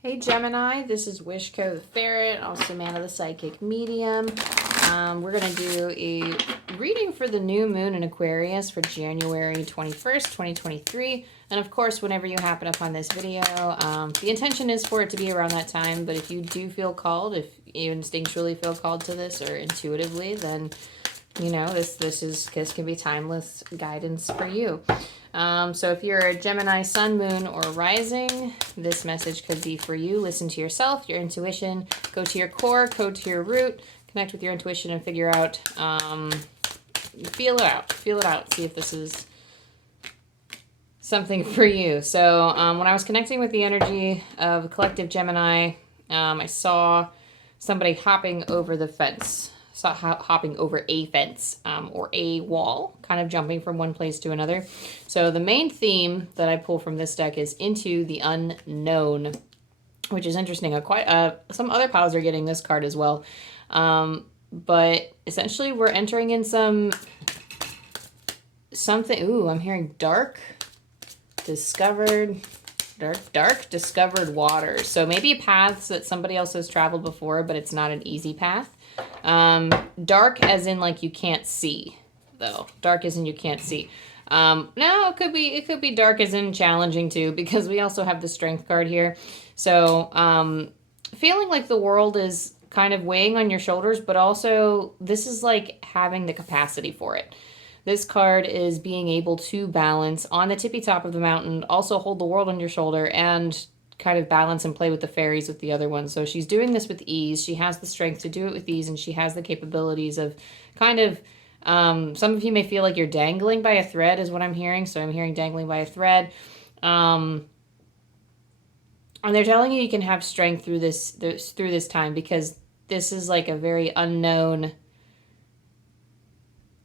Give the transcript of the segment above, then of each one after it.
Hey Gemini, this is Wishko the Ferret, also man of the psychic medium. We're going to do a reading for the new moon in Aquarius for January 21st, 2023. And of course, whenever you happen upon this video, the intention is for it to be around that time. But if you do feel called, if you instinctually feel called to this or intuitively, then you know, this can be timeless guidance for you. So if you're a Gemini sun, moon, or rising, this message could be for you. Listen to yourself, your intuition, go to your core, go to your root, connect with your intuition and figure out, feel it out, see if this is something for you. So when I was connecting with the energy of collective Gemini, I saw somebody hopping over the fence. Hopping over a fence or a wall, kind of jumping from one place to another. So the main theme that I pull from this deck is into the unknown, which is interesting. Some other piles are getting this card as well. But essentially we're entering in something. Ooh, I'm hearing dark discovered waters. So maybe paths that somebody else has traveled before, but it's not an easy path. Dark as in like you can't see, though. Dark as in you can't see. No, it could be dark as in challenging too, because we also have the strength card here. So feeling like the world is kind of weighing on your shoulders, but also this is like having the capacity for it. This card is being able to balance on the tippy top of the mountain, also hold the world on your shoulder, and kind of balance and play with the fairies with the other one. So she's doing this with ease. She has the strength to do it with ease, and she has the capabilities of kind of, some of you may feel like you're dangling by a thread is what I'm hearing. So I'm hearing dangling by a thread. And they're telling you can have strength through this time, because this is like a very unknown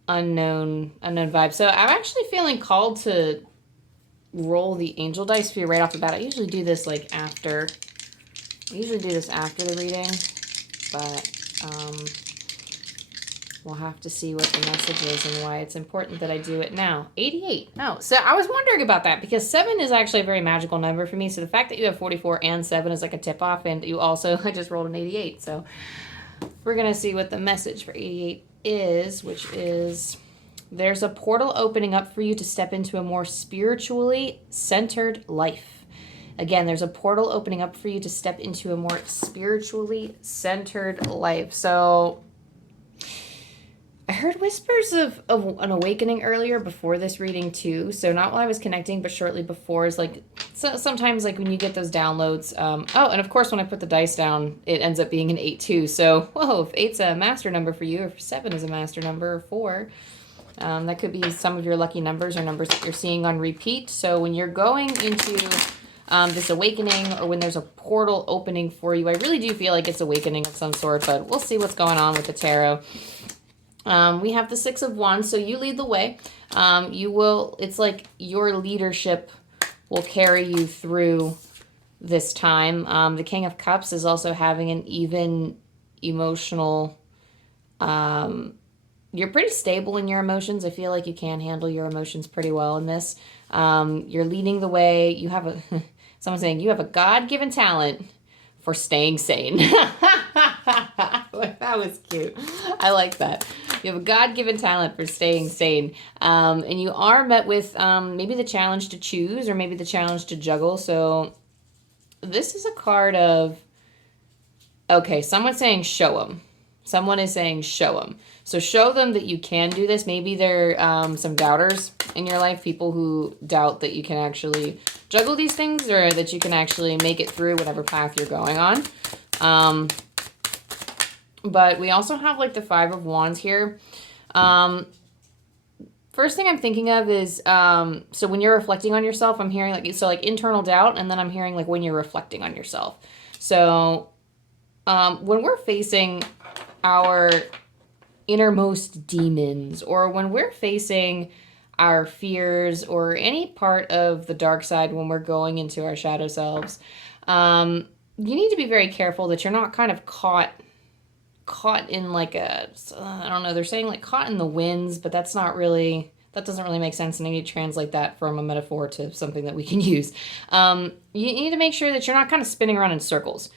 vibe. So I'm actually feeling called to roll the angel dice for you right off the bat. I usually do this after the reading, but we'll have to see what the message is and why it's important that I do it now. 88. No, so I was wondering about that, because 7 is actually a very magical number for me. So the fact that you have 44 and 7 is like a tip off, and you also, I just rolled an 88. So we're going to see what the message for 88 is, which is: there's a portal opening up for you to step into a more spiritually centered life. Again, there's a portal opening up for you to step into a more spiritually centered life. So I heard whispers of an awakening earlier before this reading too. So not while I was connecting, but shortly before. Is like, so sometimes like when you get those downloads. Oh, and of course when I put the dice down, it ends up being an 8 too. So whoa, if 8's a master number for you, or if 7 is a master number, or 4. That could be some of your lucky numbers or numbers that you're seeing on repeat. So when you're going into this awakening, or when there's a portal opening for you, I really do feel like it's awakening of some sort, but we'll see what's going on with the tarot. We have the 6 of Wands, so you lead the way. It's like your leadership will carry you through this time. The King of Cups is also having an even emotional, you're pretty stable in your emotions. I feel like you can handle your emotions pretty well in this. You're leading the way. You have someone's saying you have a God-given talent for staying sane. That was cute. I like that. You have a God-given talent for staying sane. And you are met with maybe the challenge to choose, or maybe the challenge to juggle. So this is a card of, okay, someone's saying show them. Someone is saying show them. So show them that you can do this. Maybe there are some doubters in your life, people who doubt that you can actually juggle these things, or that you can actually make it through whatever path you're going on. But we also have like the 5 of Wands here. First thing I'm thinking of is, so when you're reflecting on yourself, I'm hearing like internal doubt, and then I'm hearing like when you're reflecting on yourself. So when we're facing our innermost demons, or when we're facing our fears, or any part of the dark side, when we're going into our shadow selves, you need to be very careful that you're not kind of caught in like I don't know, they're saying like caught in the winds, but that's not really that doesn't really make sense, and I need to translate that from a metaphor to something that we can use. You need to make sure that you're not kind of spinning around in circles,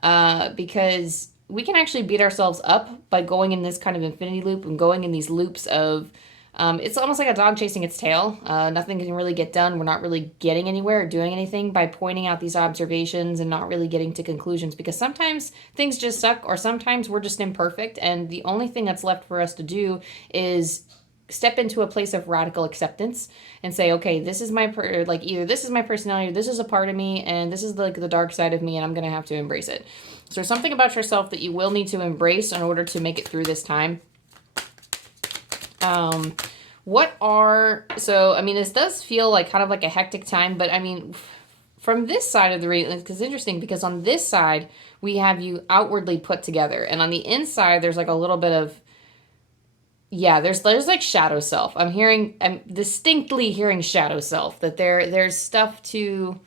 because we can actually beat ourselves up by going in this kind of infinity loop and going in these loops of, it's almost like a dog chasing its tail. Nothing can really get done. We're not really getting anywhere or doing anything by pointing out these observations and not really getting to conclusions, because sometimes things just suck, or sometimes we're just imperfect, and the only thing that's left for us to do is step into a place of radical acceptance and say, okay, this is my either this is my personality, or this is a part of me, and this is the dark side of me, and I'm gonna have to embrace it. So there's something about yourself that you will need to embrace in order to make it through this time. So I mean, this does feel like kind of like a hectic time, but I mean, from this side of the reading, because it's interesting, because on this side we have you outwardly put together, and on the inside there's like a little bit of, yeah, there's like shadow self. I'm distinctly hearing shadow self, that there's stuff to,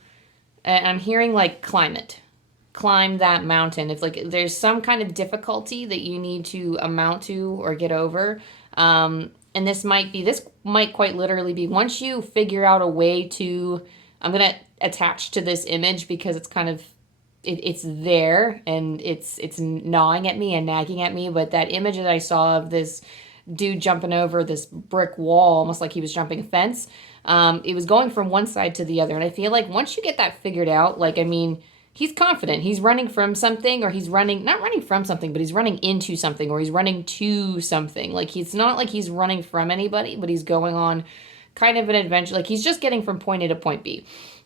I'm hearing like climb that mountain. If like there's some kind of difficulty that you need to amount to or get over. And this might quite literally be, once you figure out a way to, I'm going to attach to this image because it's kind of, it's there and it's gnawing at me and nagging at me. But that image that I saw of this dude jumping over this brick wall, almost like he was jumping a fence. It was going from one side to the other. And I feel like once you get that figured out, like, I mean, he's confident. He's running from something, or he's not running from something, but he's running into something, or he's running to something. Like, it's not like he's running from anybody, but he's going on kind of an adventure. Like, he's just getting from point A to point B.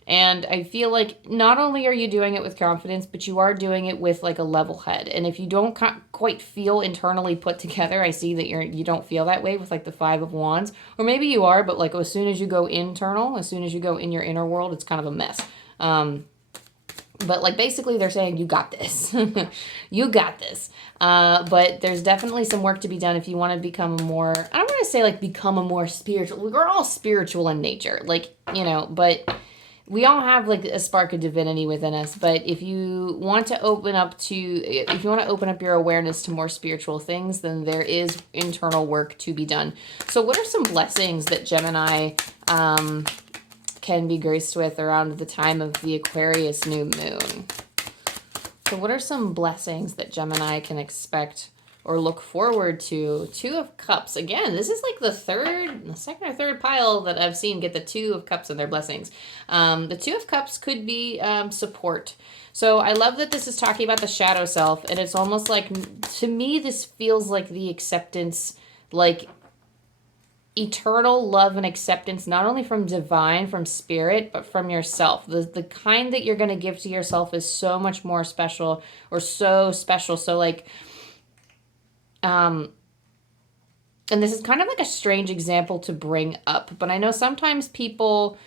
And I feel like not only are you doing it with confidence, but you are doing it with like a level head. And if you don't quite feel internally put together, I see that you don't feel that way with like the Five of Wands. Or maybe you are, but like as soon as you go internal, as soon as you go in your inner world, it's kind of a mess. But like basically they're saying, you got this. You got this. But there's definitely some work to be done if you want to become a more, I don't want to say like become a more spiritual. We're all spiritual in nature. Like, you know, but we all have like a spark of divinity within us. But if you want to open up your awareness to more spiritual things, then there is internal work to be done. So what are some blessings that Gemini can be graced with around the time of the Aquarius new moon? So what are some blessings that Gemini can expect or look forward to? Two of Cups. Again, this is like the second or third pile that I've seen get the Two of Cups and their blessings. The Two of Cups could be support. So I love that this is talking about the shadow self, and it's almost like, to me, this feels like the acceptance, like eternal love and acceptance, not only from divine, from spirit, but from yourself. The kind that you're going to give to yourself is so much more special, or so special. So like, and this is kind of like a strange example to bring up, but I know sometimes people,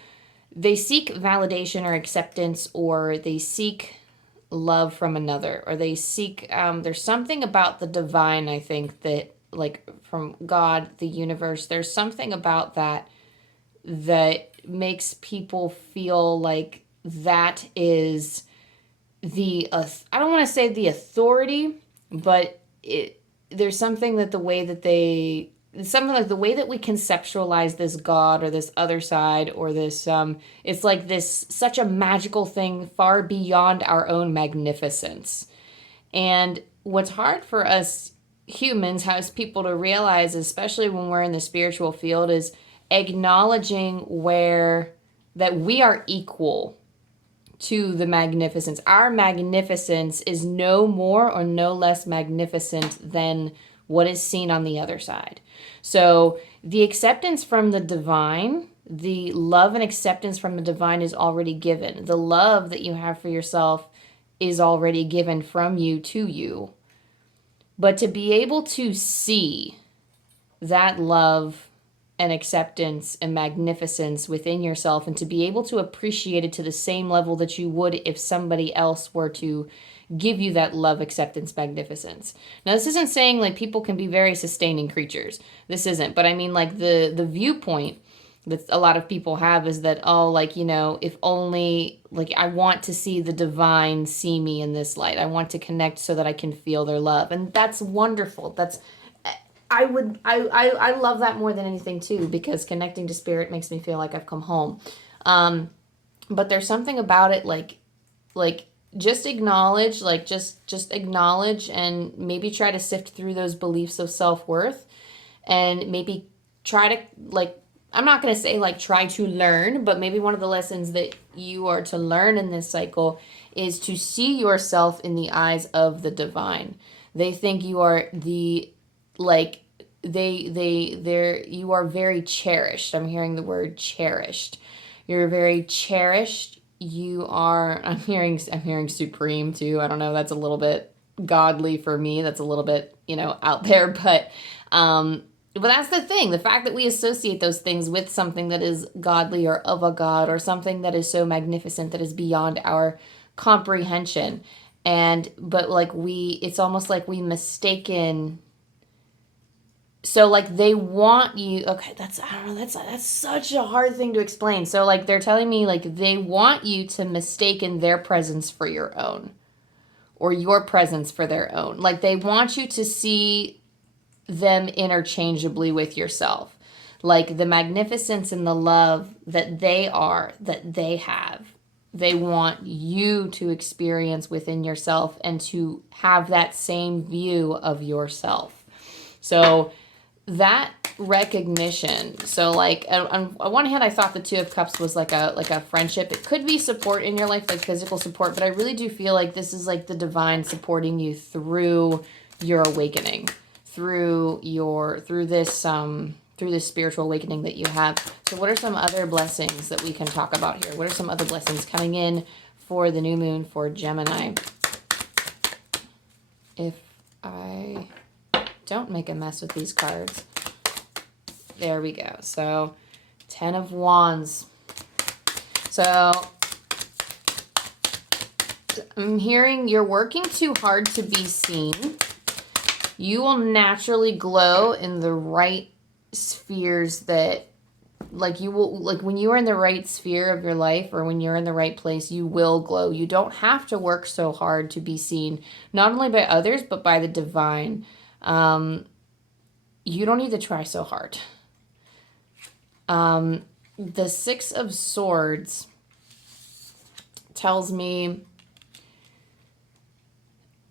they seek validation or acceptance, or they seek love from another, or they seek, there's something about the divine, I think, that like from God, the universe, there's something about that makes people feel like that is the, I don't want to say the authority, but there's something that the way that we conceptualize this God or this other side, or this, it's like this, such a magical thing far beyond our own magnificence. And what's hard for us humans, as people to realize, especially when we're in the spiritual field, is acknowledging that we are equal to the magnificence. Our magnificence is no more or no less magnificent than what is seen on the other side. So the acceptance from the divine, the love and acceptance from the divine is already given. The love that you have for yourself is already given from you to you. But to be able to see that love and acceptance and magnificence within yourself, and to be able to appreciate it to the same level that you would if somebody else were to give you that love, acceptance, magnificence. Now, this isn't saying like people can be very sustaining creatures. This isn't. But I mean, like the viewpoint that a lot of people have is that, oh, like, you know, if only, like, I want to see the divine see me in this light. I want to connect so that I can feel their love. And that's wonderful. I love that more than anything too, because connecting to spirit makes me feel like I've come home. But there's something about it, like just acknowledge, like just acknowledge, and maybe try to sift through those beliefs of self-worth, and maybe try to, like, I'm not going to say like try to learn, but maybe one of the lessons that you are to learn in this cycle is to see yourself in the eyes of the divine. They think you are the, like, you are very cherished. I'm hearing the word cherished. You're very cherished. You are, I'm hearing supreme too. I don't know, that's a little bit godly for me. That's a little bit, out there, but that's the thing. The fact that we associate those things with something that is godly or of a god, or something that is so magnificent that is beyond our comprehension. But like it's almost like we mistaken. So like they want you, okay, I don't know, that's such a hard thing to explain. So like they're telling me like they want you to mistaken their presence for your own, or your presence for their own. Like they want you to see them interchangeably with yourself. Like the magnificence and the love that they have, they want you to experience within yourself, and to have that same view of yourself. So that recognition. So like on one hand, I thought the Two of Cups was like a friendship. It could be support in your life, like physical support, but I really do feel like this is like the divine supporting you through your awakening, through this spiritual awakening that you have. So what are some other blessings that we can talk about here? What are some other blessings coming in for the new moon for Gemini? If I don't make a mess with these cards. There we go. So 10 of Wands. So I'm hearing you're working too hard to be seen. You will naturally glow in the right spheres that, like, you will, like, when you are in the right sphere of your life, or when you're in the right place, you will glow. You don't have to work so hard to be seen, not only by others, but by the divine. You don't need to try so hard. The Six of Swords tells me,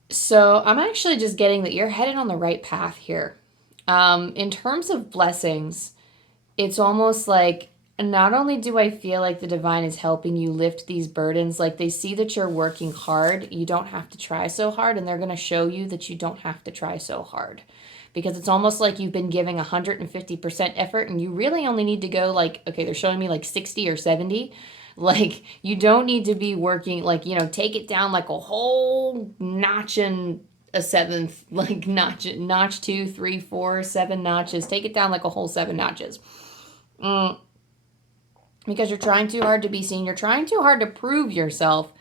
so I'm actually just getting that you're headed on the right path here. In terms of blessings, it's almost like, not only do I feel like the divine is helping you lift these burdens, like they see that you're working hard, you don't have to try so hard, and they're going to show you that you don't have to try so hard. Because it's almost like you've been giving 150% effort, and you really only need to go like, okay, they're showing me like 60 or 70. Like, you don't need to be working, like, take it down like a whole notch and a seventh, like notch 2, 3, 4, 7 notches. Take it down like a whole 7 notches. Because you're trying too hard to be seen. You're trying too hard to prove yourself,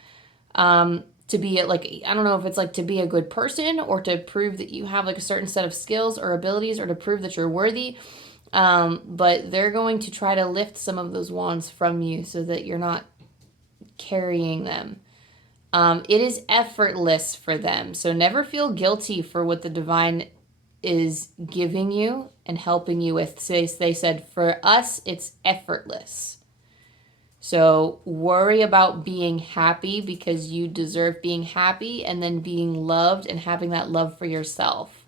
to be like, I don't know if it's like to be a good person, or to prove that you have like a certain set of skills or abilities, or to prove that you're worthy. But they're going to try to lift some of those wands from you so that you're not carrying them. It is effortless for them. So never feel guilty for what the divine is giving you and helping you with. So they said, for us, it's effortless. So worry about being happy, because you deserve being happy, and then being loved and having that love for yourself,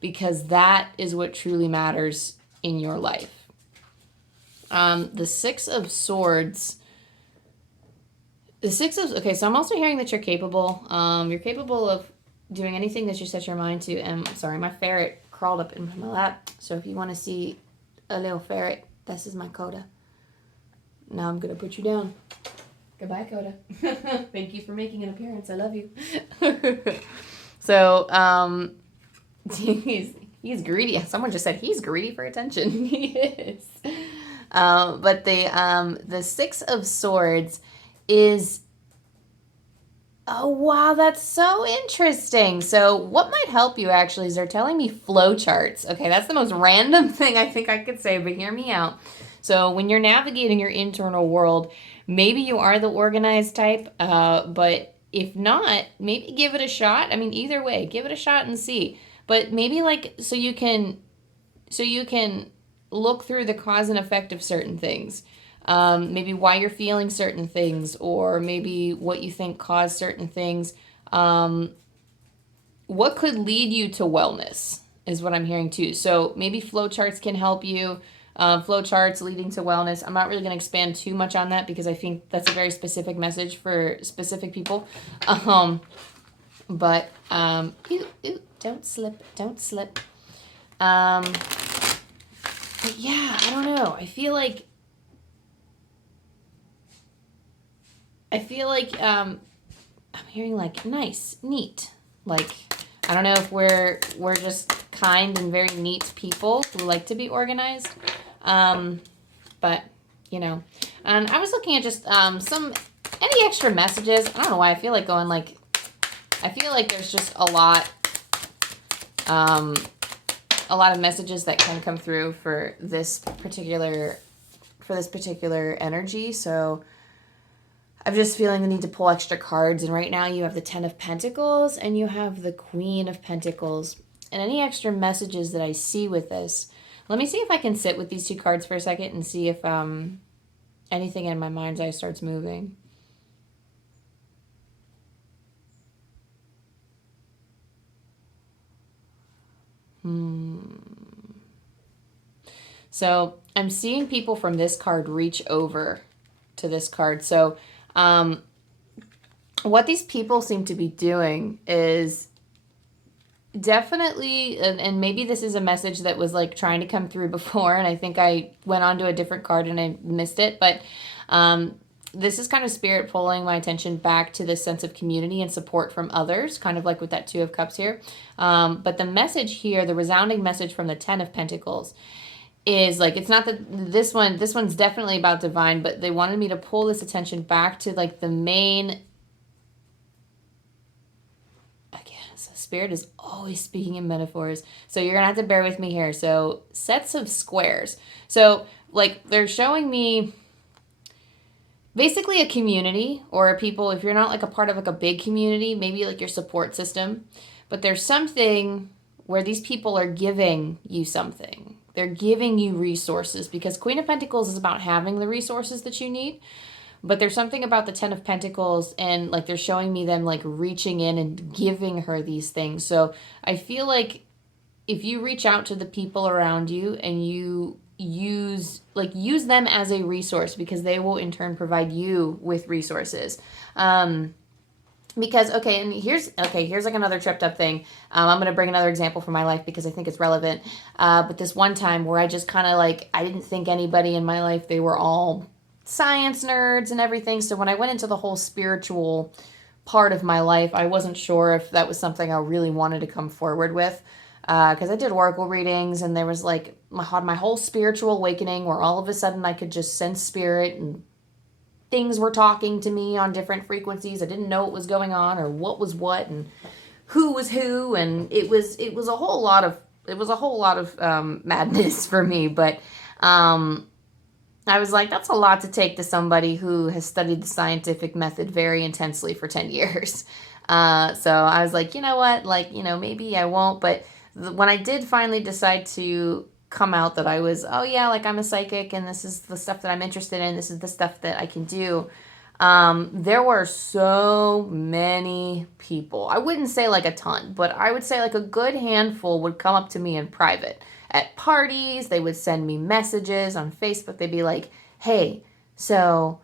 because that is what truly matters in your life. The Six of Swords. Okay, so I'm also hearing that you're capable. You're capable of doing anything that you set your mind to. And sorry, my ferret crawled up in my lap. So if you want to see a little ferret, this is my Coda. Now I'm going to put you down. Goodbye, Coda. Thank you for making an appearance. I love you. So, he's greedy. Someone just said he's greedy for attention. He is. But the Six of Swords is, oh wow, that's so interesting. So what might help you actually is they're telling me flow charts. Okay, that's the most random thing I think I could say, but hear me out. So when you're navigating your internal world, maybe you are the organized type, but if not, maybe give it a shot. I mean, either way, give it a shot and see. but maybe like so you can look through the cause and effect of certain things. Maybe why you're feeling certain things, or maybe what you think caused certain things. What could lead you to wellness is what I'm hearing too. So maybe flowcharts can help you. Flowcharts leading to wellness. I'm not really going to expand too much on that because I think that's a very specific message for specific people. But don't slip, don't slip. But yeah, I don't know. I feel like I'm hearing like nice, neat. Like, I don't know if we're just kind and very neat people who like to be organized. But you know, and I was looking at just any extra messages. I don't know why I feel like going like, I feel like there's just a lot of messages that can come through for this particular energy. So I'm just feeling the need to pull extra cards. And right now you have the 10 of Pentacles and you have the Queen of Pentacles. And any extra messages that I see with this, let me see if I can sit with these two cards for a second and see if anything in my mind's eye starts moving. So I'm seeing people from this card reach over to this card. So what these people seem to be doing is definitely, and maybe this is a message that was like trying to come through before, and I think I went on to a different card and I missed it, but this is kind of spirit pulling my attention back to this sense of community and support from others, kind of like with that 2 of Cups here. But the message here, the resounding message from the 10 of Pentacles is like, it's not that this one's definitely about divine, but they wanted me to pull this attention back to like the main, Spirit is always speaking in metaphors. So you're going to have to bear with me here. So sets of squares. So like they're showing me basically a community or a people, if you're not like a part of like a big community, maybe like your support system, but there's something where these people are giving you something. They're giving you resources because Queen of Pentacles is about having the resources that you need. But there's something about the 10 of Pentacles and like they're showing me them like reaching in and giving her these things. So I feel like if you reach out to the people around you and you use them as a resource, because they will in turn provide you with resources. Because, and here's like another tripped up thing. I'm going to bring another example from my life because I think it's relevant. But this one time where I just kind of like, I didn't think anybody in my life, they were all science nerds and everything. So when I went into the whole spiritual part of my life, I wasn't sure if that was something I really wanted to come forward with. Because I did oracle readings and there was like my whole spiritual awakening where all of a sudden I could just sense spirit and things were talking to me on different frequencies. I didn't know what was going on or what was what and who was who. And it was a whole lot of madness for me. But I was like, that's a lot to take to somebody who has studied the scientific method very intensely for 10 years. So I was like, you know what, like, maybe I won't. But when I did finally decide to come out that I was, like I'm a psychic and this is the stuff that I'm interested in, this is the stuff that I can do. There were so many people. I wouldn't say like a ton, but I would say like a good handful would come up to me in private. At parties, they would send me messages on Facebook. They'd be like, hey, so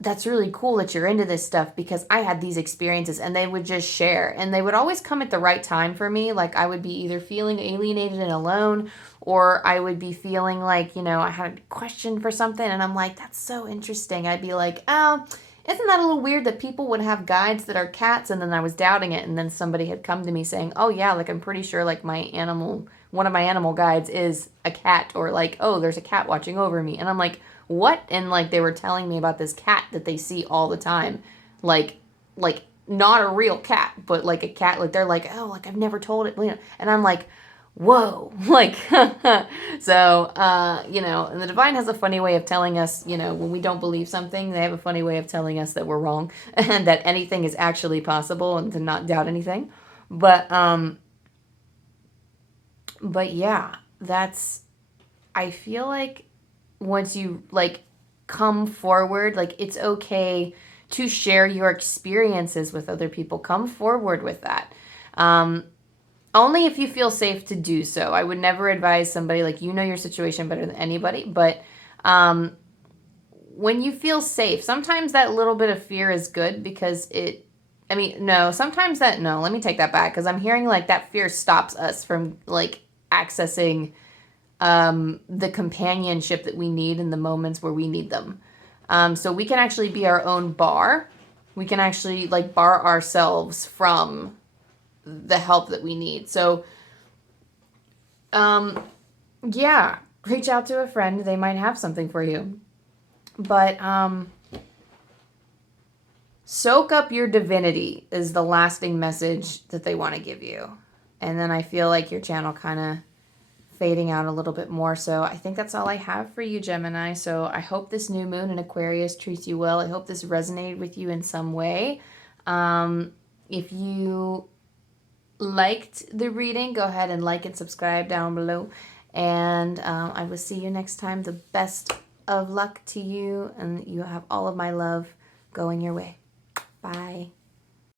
that's really cool that you're into this stuff because I had these experiences, and they would just share. And they would always come at the right time for me. Like I would be either feeling alienated and alone, or I would be feeling like, I had a question for something and I'm like, that's so interesting. I'd be like, oh, isn't that a little weird that people would have guides that are cats? And then I was doubting it. And then somebody had come to me saying, oh yeah, like I'm pretty sure like one of my animal guides is a cat, or like, oh, there's a cat watching over me. And I'm like, what? And like they were telling me about this cat that they see all the time. Like not a real cat, but like a cat, like they're like, oh, like I've never told it. And I'm like, whoa, like, so, and the divine has a funny way of telling us, when we don't believe something, they have a funny way of telling us that we're wrong and that anything is actually possible and to not doubt anything. But, But yeah, I feel like once you like come forward, like it's okay to share your experiences with other people. Come forward with that. Only if you feel safe to do so. I would never advise somebody, like, you know your situation better than anybody, but when you feel safe, sometimes that little bit of fear is good because sometimes no, let me take that back, because I'm hearing like that fear stops us from like accessing the companionship that we need in the moments where we need them. So we can actually be our own bar. We can actually like bar ourselves from the help that we need. So, yeah, reach out to a friend. They might have something for you. But soak up your divinity is the lasting message that they want to give you. And then I feel like your channel kind of fading out a little bit more. So I think that's all I have for you, Gemini. So I hope this new moon in Aquarius treats you well. I hope this resonated with you in some way. If you liked the reading, go ahead and like and subscribe down below. And I will see you next time. The best of luck to you, and you have all of my love going your way. Bye.